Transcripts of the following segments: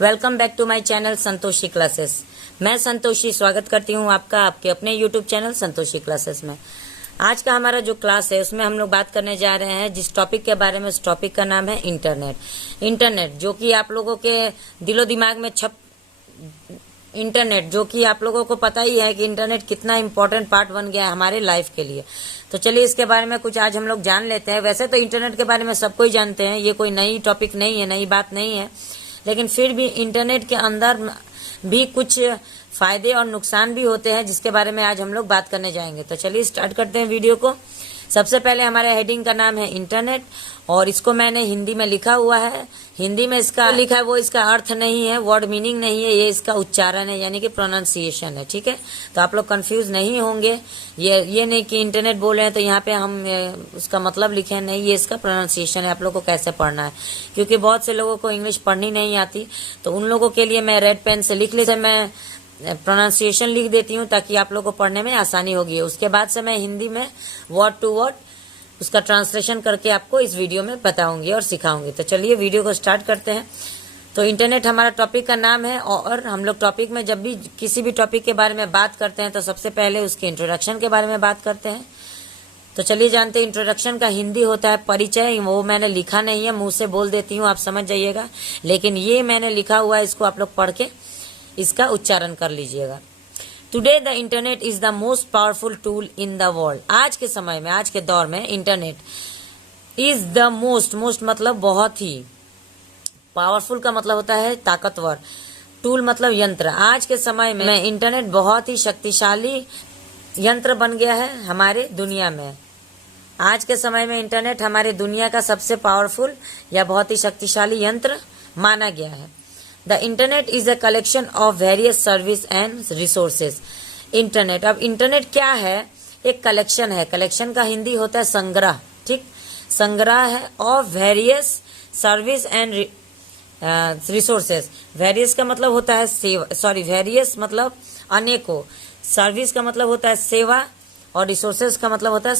Welcome back to my channel Santoshi classes. मैं संतोषी स्वागत करती हूँ आपका आपके अपने यूट्यूब चैनल संतोषी क्लासेस में। आज का हमारा जो क्लास है उसमें हम लोग बात करने जा रहे हैं जिस टॉपिक के बारे में, उस टॉपिक का नाम है इंटरनेट जो कि आप लोगों के दिलो दिमाग में इंटरनेट जो कि आप लोगों को पता ही है कि इंटरनेट कितना इम्पोर्टेंट पार्ट बन गया है हमारे लाइफ के लिए। तो चलिए इसके बारे में कुछ आज हम लोग जान लेते हैं। वैसे तो इंटरनेट के बारे में सबको ही जानते हैं, ये कोई नई टॉपिक नहीं है, नई बात नहीं है, लेकिन फिर भी इंटरनेट के अंदर भी कुछ फायदे और नुकसान भी होते हैं जिसके बारे में आज हम लोग बात करने जाएंगे। तो चलिए स्टार्ट करते हैं वीडियो को। सबसे पहले हमारे हेडिंग का नाम है इंटरनेट और इसको मैंने हिंदी में लिखा हुआ है। हिंदी में इसका लिखा है वो इसका अर्थ नहीं है, वर्ड मीनिंग नहीं है, ये इसका उच्चारण है यानी कि प्रोनाउंसिएशन है। ठीक है, तो आप लोग कंफ्यूज नहीं होंगे। ये नहीं कि इंटरनेट बोल रहे हैं तो यहाँ पे हम उसका मतलब लिखे, नहीं, ये इसका प्रोनाउंसिएशन है, आप लोग को कैसे पढ़ना है। क्योंकि बहुत से लोगों को इंग्लिश पढ़नी नहीं आती, तो उन लोगों के लिए मैं रेड पेन से लिख लेते, मैं प्रोनाउंसिएशन लिख देती हूँ ताकि आप लोगों को पढ़ने में आसानी होगी। उसके बाद से मैं हिंदी में वर्ड टू वर्ड उसका ट्रांसलेशन करके आपको इस वीडियो में बताऊंगी और सिखाऊंगी। तो चलिए वीडियो को स्टार्ट करते हैं। तो इंटरनेट हमारा टॉपिक का नाम है और हम लोग टॉपिक में जब भी किसी भी टॉपिक के बारे में बात करते हैं तो सबसे पहले उसके इंट्रोडक्शन के बारे में बात करते हैं। तो चलिए जानते हैं, इंट्रोडक्शन का हिंदी होता है परिचय। वो मैंने लिखा नहीं है, मुंह से बोल देती हूँ, आप समझ जाइएगा, लेकिन ये मैंने लिखा हुआ है, इसको आप लोग पढ़ के इसका उच्चारण कर लीजिएगा। Today the internet is the most powerful tool in the world. आज के समय में, आज के दौर में इंटरनेट इज द मोस्ट मतलब बहुत ही, पावरफुल का मतलब होता है ताकतवर, टूल मतलब यंत्र। आज के समय में इंटरनेट बहुत ही शक्तिशाली यंत्र बन गया है हमारे दुनिया में। आज के समय में इंटरनेट हमारे दुनिया का सबसे पावरफुल या बहुत ही शक्तिशाली यंत्र माना गया है। The internet is a collection of various service and resources. Internet, अब इंटरनेट क्या है? एक कलेक्शन है। कलेक्शन का हिंदी होता है संग्रह। ठीक, संग्रह है of various service and resources. Various का मतलब होता है सेवा, वेरियस मतलब अनेकों, सर्विस का मतलब होता है सेवा और रिसोर्सेज का मतलब होता है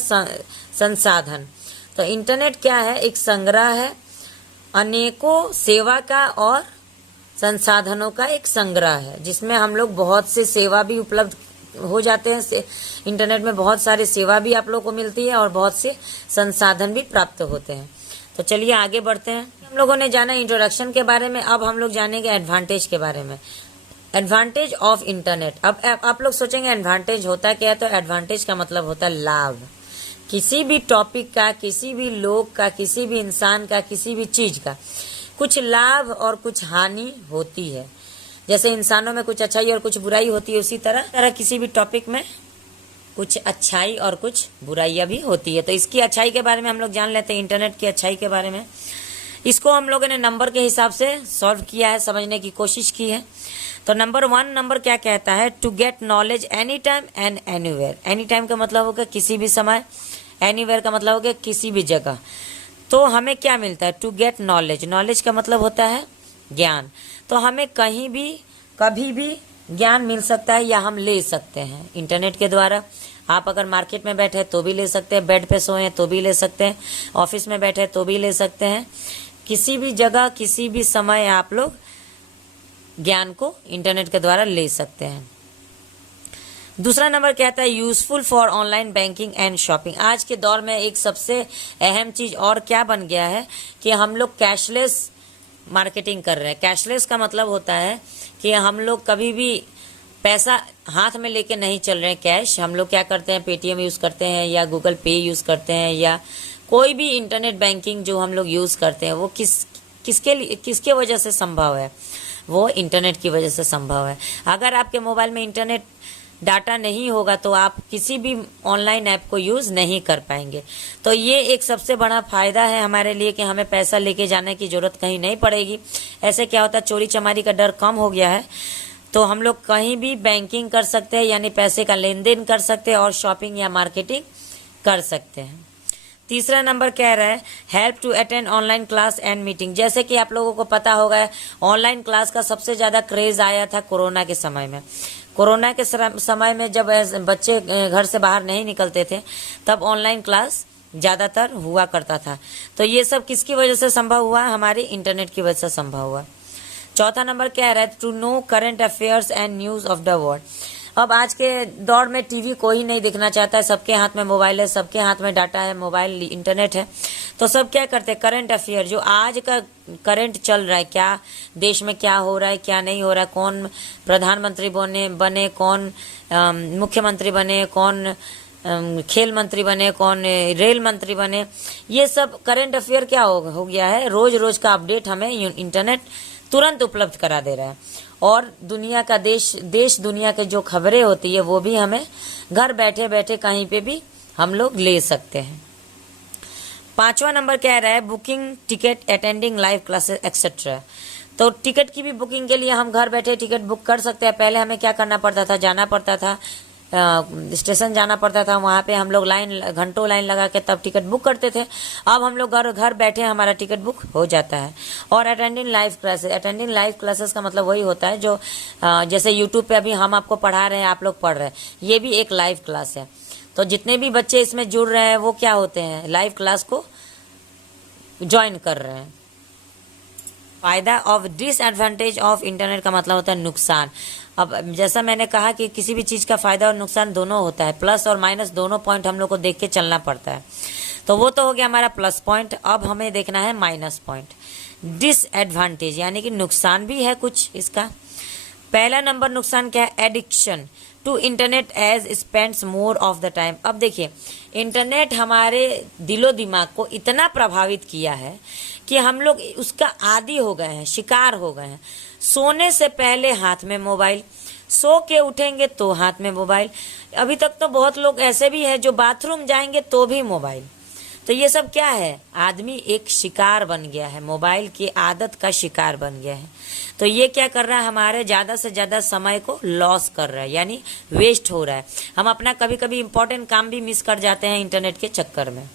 संसाधन। तो इंटरनेट क्या है? एक संग्रह है अनेकों सेवा का और संसाधनों का एक संग्रह है, जिसमें हम लोग बहुत से सेवा भी उपलब्ध हो जाते हैं। इंटरनेट में बहुत सारे सेवा भी आप लोग को मिलती है और बहुत से संसाधन भी प्राप्त होते हैं। तो चलिए आगे बढ़ते हैं। हम लोगों ने जाना इंट्रोडक्शन के बारे में, अब हम लोग जानेंगे एडवांटेज के बारे में। Advantage of internet. अब आप लोग सोचेंगे एडवांटेज होता क्या है? तो एडवांटेज का मतलब होता है लाभ। किसी भी टॉपिक का, किसी भी लोग का, किसी भी इंसान का, किसी भी चीज का कुछ लाभ और कुछ हानि होती है। जैसे इंसानों में कुछ अच्छाई और कुछ बुराई होती है, उसी तरह किसी भी टॉपिक में कुछ अच्छाई और कुछ बुराइयां भी होती है। तो इसकी अच्छाई के बारे में हम लोग जान लेते हैं, इंटरनेट की अच्छाई के बारे में। इसको हम लोगों ने नंबर के हिसाब से सॉल्व किया है, समझने की कोशिश की है। तो नंबर 1 नंबर क्या कहता है? To get knowledge any time and anywhere. Any time का मतलब होगा किसी भी समय, एनीवेयर का मतलब होगा किसी भी जगह। तो हमें क्या मिलता है? To get knowledge. नॉलेज का मतलब होता है ज्ञान। तो हमें कहीं भी कभी भी ज्ञान मिल सकता है या हम ले सकते हैं इंटरनेट के द्वारा। आप अगर मार्केट में बैठे तो भी ले सकते हैं, बेड पे सोए तो भी ले सकते हैं, ऑफिस में बैठे तो भी ले सकते हैं। किसी भी जगह किसी भी समय आप लोग ज्ञान को इंटरनेट के द्वारा ले सकते हैं। दूसरा नंबर कहता है useful for online banking and shopping. आज के दौर में एक सबसे अहम चीज और क्या बन गया है कि हम लोग कैशलेस मार्केटिंग कर रहे हैं। कैशलेस का मतलब होता है कि हम लोग कभी भी पैसा हाथ में लेके नहीं चल रहे हैं कैश। हम लोग क्या करते हैं? पेटीएम यूज करते हैं या गूगल पे यूज करते हैं या कोई भी इंटरनेट बैंकिंग जो हम लोग यूज करते हैं वो किसके वजह से संभव है? वो इंटरनेट की वजह से संभव है। अगर आपके मोबाइल में इंटरनेट डाटा नहीं होगा तो आप किसी भी ऑनलाइन ऐप को यूज नहीं कर पाएंगे। तो ये एक सबसे बड़ा फायदा है हमारे लिए कि हमें पैसा लेके जाने की जरूरत कहीं नहीं पड़ेगी। ऐसे क्या होता है, चोरी चमारी का डर कम हो गया है, तो हम लोग कहीं भी बैंकिंग कर सकते हैं, यानी पैसे का लेन देन कर सकते हैं और शॉपिंग या मार्केटिंग कर सकते हैं। तीसरा नंबर कह रहा है help to attend online class and meeting. जैसे कि आप लोगों को पता होगा ऑनलाइन क्लास का सबसे ज्यादा क्रेज आया था कोरोना के समय में। कोरोना के समय में जब बच्चे घर से बाहर नहीं निकलते थे तब ऑनलाइन क्लास ज्यादातर हुआ करता था। तो ये सब किसकी वजह से संभव हुआ? हमारे इंटरनेट की वजह से संभव हुआ। चौथा नंबर क्या है, to know current affairs and news of the world. अब आज के दौर में टीवी कोई नहीं देखना चाहता है, सबके हाथ में मोबाइल है, सबके हाथ में डाटा है, मोबाइल इंटरनेट है, तो सब क्या करते हैं, करंट अफेयर जो आज का करंट चल रहा है, क्या देश में क्या हो रहा है, क्या नहीं हो रहा है, कौन प्रधानमंत्री बने, कौन मुख्यमंत्री बने, कौन खेल मंत्री बने, कौन रेल मंत्री बने, ये सब करंट अफेयर क्या हो गया है, रोज रोज का अपडेट हमें इंटरनेट तुरंत उपलब्ध करा दे रहा है। और दुनिया का देश दुनिया के जो खबरें होती है वो भी हमें घर बैठे बैठे कहीं पे भी हम लोग ले सकते हैं। पांचवा नंबर क्या रहा है, booking ticket, attending live classes etcetera. तो टिकट की भी बुकिंग के लिए हम घर बैठे टिकट बुक कर सकते हैं। पहले हमें क्या करना पड़ता था, जाना पड़ता था, स्टेशन जाना पड़ता था, वहां पे हम लोग घंटों लाइन लगा के तब टिकट बुक करते थे। अब हम लोग घर बैठे हमारा टिकट बुक हो जाता है। और अटेंडिंग लाइव क्लासेस का मतलब वही होता है जो जैसे यूट्यूब पे अभी हम आपको पढ़ा रहे हैं, आप लोग पढ़ रहे हैं, ये भी एक लाइव क्लास है। तो जितने भी बच्चे इसमें जुड़ रहे हैं वो क्या होते हैं, लाइव क्लास को ज्वाइन कर रहे हैं। फायदा ऑफ डिसएडवांटेज ऑफ इंटरनेट का मतलब होता है नुकसान। अब जैसा मैंने कहा कि किसी भी चीज का फायदा और नुकसान दोनों होता है, प्लस और माइनस दोनों पॉइंट हम लोग को देख के चलना पड़ता है। तो वो तो हो गया हमारा प्लस पॉइंट। अब हमें देखना है माइनस पॉइंट, डिसएडवांटेज, यानी कि नुकसान भी है कुछ इसका। पहला नंबर नुकसान क्या है, addiction to internet as spends more of the time. अब देखिए, इंटरनेट हमारे दिलो दिमाग को इतना प्रभावित किया है कि हम लोग उसका आदी हो गए हैं, शिकार हो गए हैं। सोने से पहले हाथ में मोबाइल, सो के उठेंगे तो हाथ में मोबाइल। अभी तक तो बहुत लोग ऐसे भी हैं जो बाथरूम जाएंगे तो भी मोबाइल। तो ये सब क्या है, आदमी एक शिकार बन गया है, मोबाइल की आदत का शिकार बन गया है। तो ये क्या कर रहा है, हमारे ज्यादा से ज्यादा समय को लॉस कर रहा है, यानी वेस्ट हो रहा है। हम अपना कभी कभी इंपॉर्टेंट काम भी मिस कर जाते हैं इंटरनेट के चक्कर में।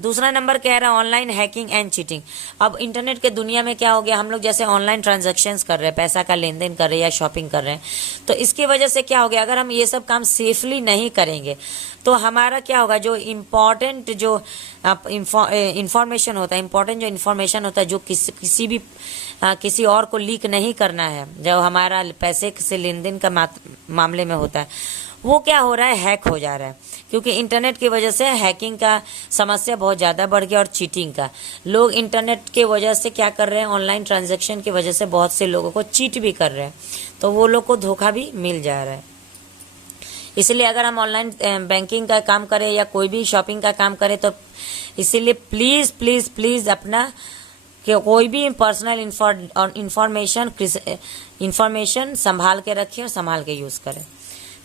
दूसरा नंबर कह रहा है ऑनलाइन हैकिंग एंड चीटिंग। अब इंटरनेट के दुनिया में क्या हो गया, हम लोग जैसे ऑनलाइन ट्रांजैक्शंस कर रहे हैं, पैसा का लेन देन कर रहे हैं या शॉपिंग कर रहे हैं, तो इसकी वजह से क्या हो गया, अगर हम ये सब काम सेफली नहीं करेंगे तो हमारा क्या होगा, जो इम्पोर्टेंट जो इंफॉर्मेशन होता है, इंपॉर्टेंट जो इन्फॉर्मेशन होता है, जो किसी और को लीक नहीं करना है, जो हमारा पैसे से लेन देन का मामले में होता है, वो क्या हो रहा है, हैक हो जा रहा है। क्योंकि इंटरनेट की वजह से हैकिंग का समस्या बहुत ज़्यादा बढ़ गया। और चीटिंग का, लोग इंटरनेट के वजह से क्या कर रहे हैं, ऑनलाइन ट्रांजैक्शन की वजह से बहुत से लोगों को चीट भी कर रहे हैं, तो वो लोग को धोखा भी मिल जा रहा है। इसलिए अगर हम ऑनलाइन बैंकिंग का काम करें या कोई भी शॉपिंग का काम करें तो इसीलिए प्लीज़ प्लीज़ प्लीज़ अपना कोई भी पर्सनल इंफॉर्मेशन संभाल के रखें और संभाल के यूज़ करें।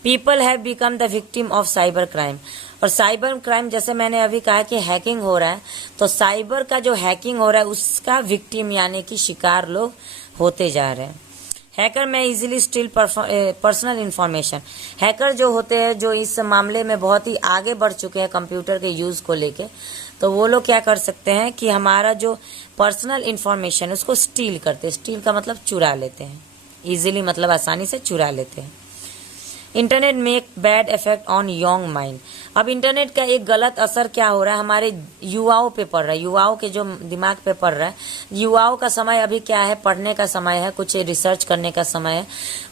People have become the victim of cyber crime. और साइबर क्राइम, जैसे मैंने अभी कहा कि हैकिंग हो रहा है, तो साइबर का जो हैकिंग हो रहा है उसका विक्टिम यानी कि शिकार लोग होते जा रहे हैं। हैकर में easily steel personal information. Hacker जो होते हैं, जो इस मामले में बहुत ही आगे बढ़ चुके हैं कंप्यूटर के यूज़ को लेके, तो वो लोग क्या कर सकते हैं कि हमारा जो पर्सनल इंफॉर्मेशन उसको स्टील करते हैं। स्टील का मतलब चुरा लेते हैं, इजीली मतलब आसानी से चुरा लेते हैं। Internet make bad effect on young mind. अब इंटरनेट का एक गलत असर क्या हो रहा है, हमारे युवाओं पे पड़ रहा है, युवाओं के जो दिमाग पे पड़ रहा है। युवाओं का समय अभी क्या है, पढ़ने का समय है, कुछ रिसर्च करने का समय है,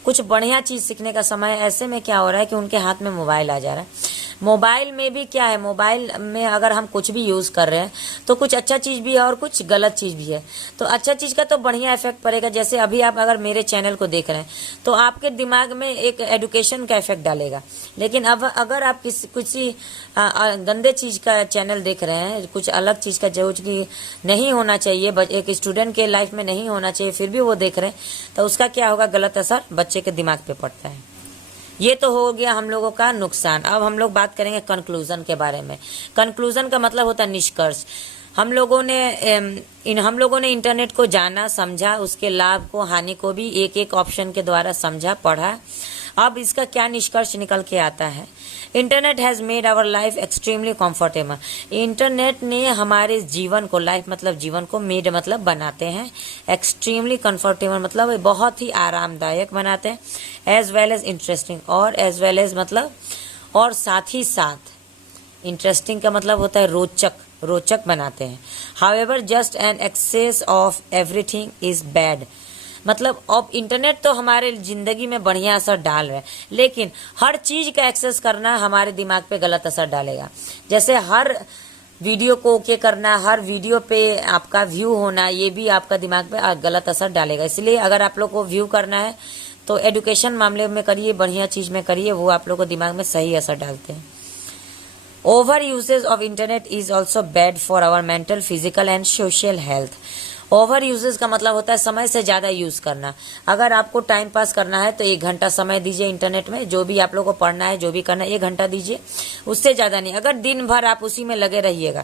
कुछ बढ़िया चीज सीखने का समय है। ऐसे में क्या हो रहा है कि उनके हाथ में मोबाइल आ जा रहा है। मोबाइल में भी क्या है, मोबाइल में अगर हम कुछ भी यूज कर रहे हैं तो कुछ अच्छा चीज भी है और कुछ गलत चीज भी है। तो अच्छा चीज का तो बढ़िया इफेक्ट पड़ेगा। जैसे अभी आप अगर मेरे चैनल को देख रहे हैं तो आपके दिमाग में एक एजुकेशन का इफेक्ट डालेगा। लेकिन अब अगर आप किसी गंदे चीज का चैनल देख रहे हैं, कुछ अलग चीज का जो कि नहीं होना चाहिए, एक स्टूडेंट के लाइफ में नहीं होना चाहिए, फिर भी वो देख रहे हैं, तो उसका क्या होगा, गलत असर बच्चे के दिमाग पे पड़ता है। ये तो हो गया हम लोगों का नुकसान। अब हम लोग बात करेंगे कंक्लूजन के बारे में। कंक्लूजन का मतलब होता है निष्कर्ष। हम लोगों ने इंटरनेट को जाना, समझा, उसके लाभ को, हानि को भी एक एक ऑप्शन के द्वारा समझा, पढ़ा। अब इसका क्या निष्कर्ष निकल के आता है, internet has made our life extremely comfortable. Internet ने हमारे जीवन को, लाइफ मतलब जीवन को, मेड मतलब बनाते हैं, एक्सट्रीमली कंफर्टेबल मतलब बहुत ही आरामदायक बनाते हैं, एज वेल एज इंटरेस्टिंग, और एज वेल एज मतलब और साथ ही साथ, इंटरेस्टिंग का मतलब होता है रोचक बनाते हैं। However just an excess of everything is bad. मतलब अब इंटरनेट तो हमारे जिंदगी में बढ़िया असर डाल रहा है, लेकिन हर चीज का एक्सेस करना हमारे दिमाग पे गलत असर डालेगा। जैसे हर वीडियो को ओके करना, हर वीडियो पे आपका व्यू होना, ये भी आपका दिमाग पे गलत असर डालेगा। इसलिए अगर आप लोग को व्यू करना है तो एजुकेशन मामले में करिए, बढ़िया चीज में करिए, वो आप लोग को दिमाग में सही असर डालते हैं। Over usage of internet is also bad for our mental, physical and social health. Over usage का मतलब होता है समय से ज्यादा यूज करना। अगर आपको टाइम पास करना है तो 1 घंटा समय दीजिए इंटरनेट में, जो भी आप लोगों को पढ़ना है, जो भी करना है 1 घंटा दीजिए, उससे ज्यादा नहीं। अगर दिन भर आप उसी में लगे रहिएगा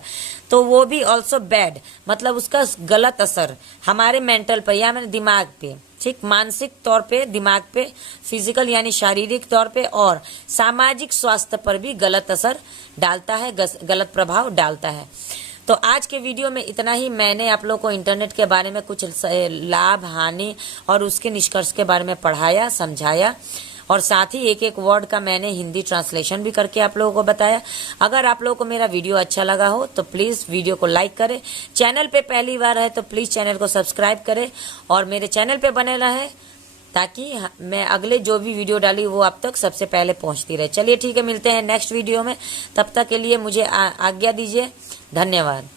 तो वो भी ऑल्सो बैड, मतलब उसका गलत असर हमारे मेंटल पर या मेरे दिमाग पे, ठीक, मानसिक तौर पे, दिमाग पे, फिजिकल यानी शारीरिक तौर पे और सामाजिक स्वास्थ्य पर भी गलत असर डालता है, गलत प्रभाव डालता है। तो आज के वीडियो में इतना ही। मैंने आप लोग को इंटरनेट के बारे में कुछ लाभ, हानि और उसके निष्कर्ष के बारे में पढ़ाया, समझाया और साथ ही एक एक वर्ड का मैंने हिंदी ट्रांसलेशन भी करके आप लोगों को बताया। अगर आप लोगों को मेरा वीडियो अच्छा लगा हो तो प्लीज वीडियो को लाइक करें। चैनल पे पहली बार है तो प्लीज चैनल को सब्सक्राइब करें और मेरे चैनल पे बने रहे ताकि मैं अगले जो भी वीडियो डाली वो आप तक सबसे पहले पहुंचती रहे। चलिए ठीक है, मिलते हैं नेक्स्ट वीडियो में। तब तक के लिए मुझे आज्ञा दीजिए। धन्यवाद।